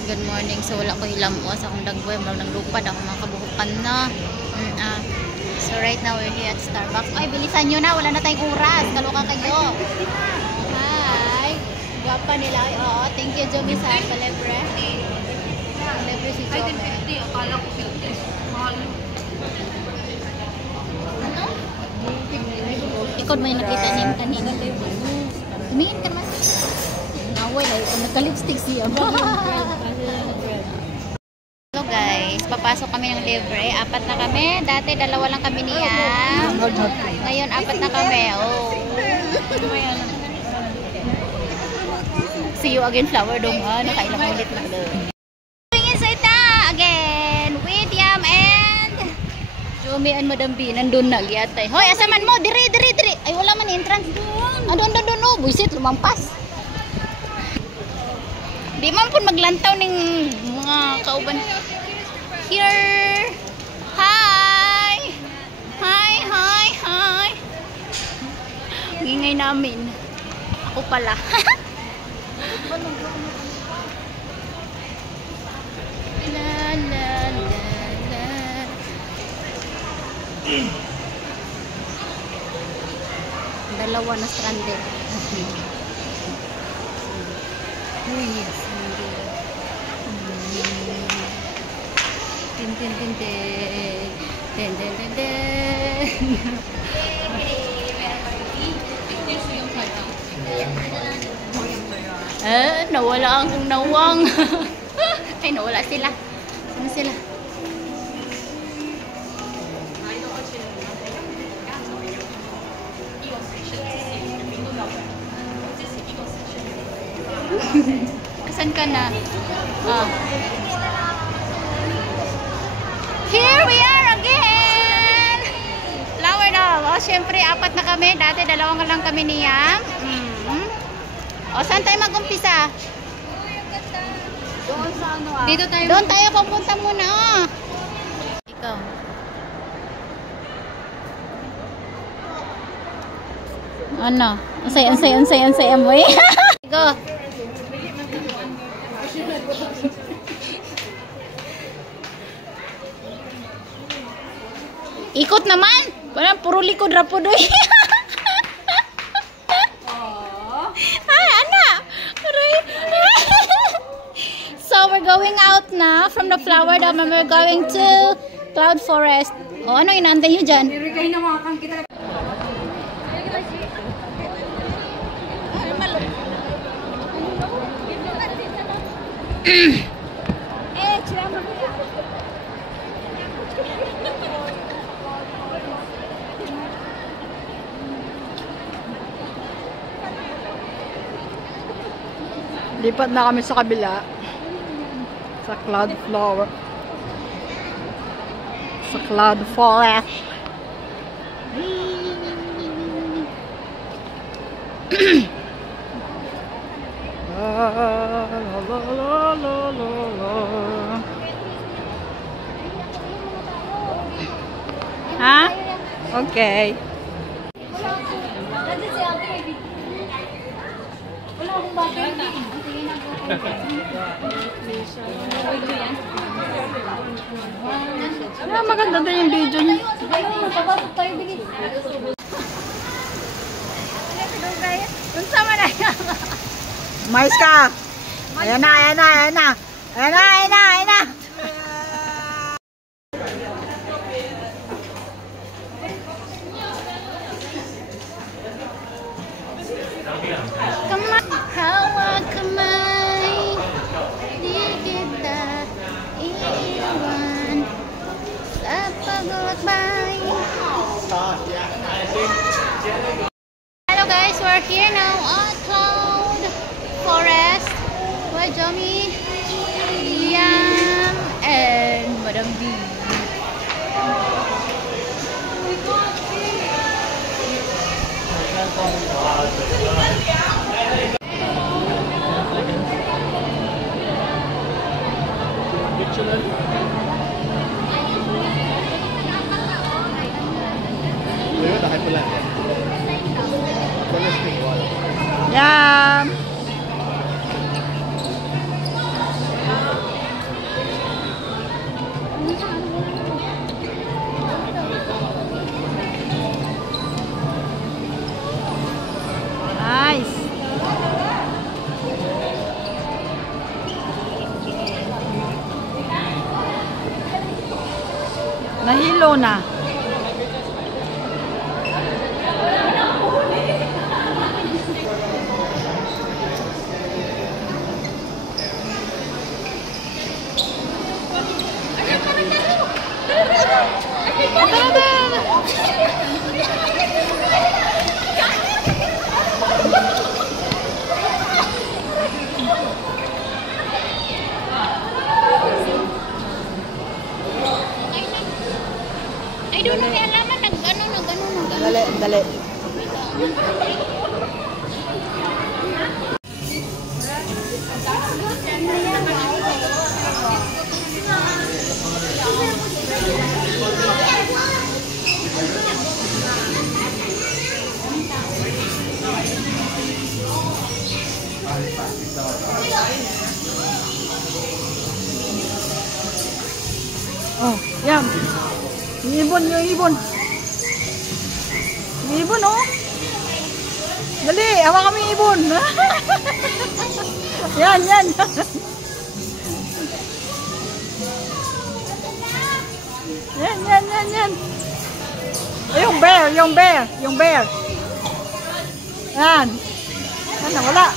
guys, good morning. So wala ko hilamos akong dagboy, marang naglupad ako mga kabuhukan na. So right now we're here at Starbucks. Ay, bilisan nyo na, wala na tayong oras. Kaloka kayo. Hi. Gapa nila. Oo, thank you Jomi sa palebre. Palebre si Jomi. Ay, 50. Akala ko 50. Mahal. Ano? Ikaw may nakita niya yung kanina. Tumingin ka naman. Naway lang. Nagka-lipstick siya. Hello guys. Papasok kami ng libre. 4 na kami. Dati 2 lang kami niya. Ngayon 4 na kami. Oh. See you again, flower dong. Nakailang ulit na. Tingin sa ita again. With Yam and Jomi and Madam B. Nandun na. Giyatay. Hoy, asaman mo. Diri. Ay, wala man entrance doon. Doon. Oh. Buisit, lumampas. Di man po maglantaw ng mga kauban. Here. Hi. Ngingay namin. Ako pala. La. Dalawa na stranded. Uy, nawala akong nawang. Ay, nawala sila. Saan sila? Kasan ka na? Here we are again! Flower dog. O, syempre, 4 na kami. Dati 2 lang kami niya. O, saan tayo mag-umpisa? Doon sa ano Dito tayo. Doon tayo pupunta muna. Ikaw. Ano? Ansay amoy. Go. Ikot naman. Parang puro likod rapo doy. Ay, anak. So we're going out na from the flower dome and we're going to Cloud Forest. O, ano inaantay nyo dyan? Lipat na kami sa kabila. Sa Cloud Flower. Sa Cloud Forest. Ha? Okay. Maganda din yung video niya. Mais ka! Ayan na! Hawak kamay, di kita iiwan sa paglalakbay. Hello guys, we're here now at Cloud Forest with Jomi, Yam, and Madam B. Yum! Nahilo na. I don't know, may alaman, nag-ano. Dali, dali. Oh, yan. Yung ibon, yung ibon. Yung ibon, oh. Dali, hawa kami yung ibon. Yan, yan. Yan. Ay, yung bear. Yan. Yan, nawala.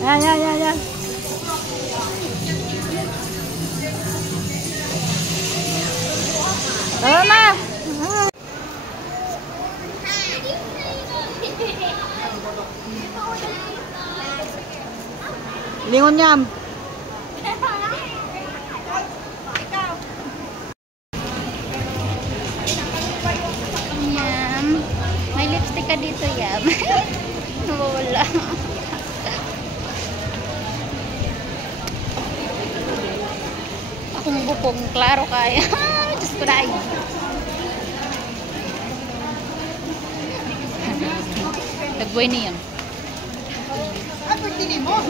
Yan. Tara na. Lingon niya. Yam. May lipstick ka dito, Yam. Wala. Akong bukong, klaro kaya. Diyos ko na. Nagboy niya. Ano tini mo?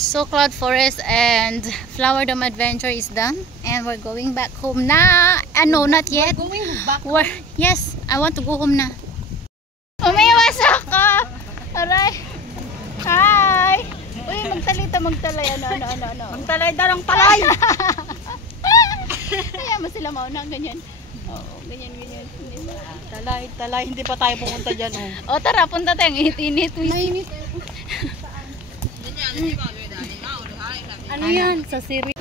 So Cloud Forest and Flower Dome Adventure is done and we're going back home na. No, not yet. We're going back. Yes, I want to go home na. Umiwas ako. Aray. Hi. Uy, magtalay. Ano. Magtalay daw ng talay. Kaya mo sila mauna, ganyan. Oo, ganyan. Talay. Hindi pa tayo pumunta dyan. O tara, punta tayo. Init. Mainit. Ano yan? Sa siri.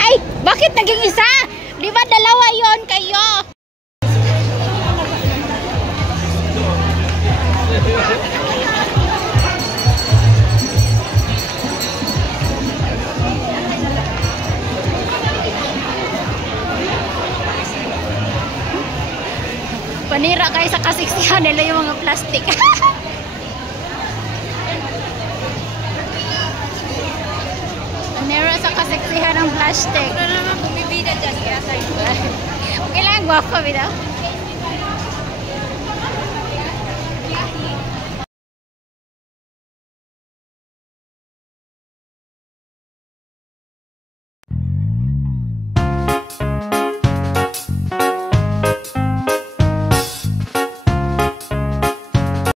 Ay! Bakit naging isa? Di ba dalawa yon kayo? Panira kayo sa kasiksihan nila yung mga plastic. Panira sa kasiksihan ng plastic. Ano naman bumibida dyan kaya sa'yo. Okay lang, guwapo, bida.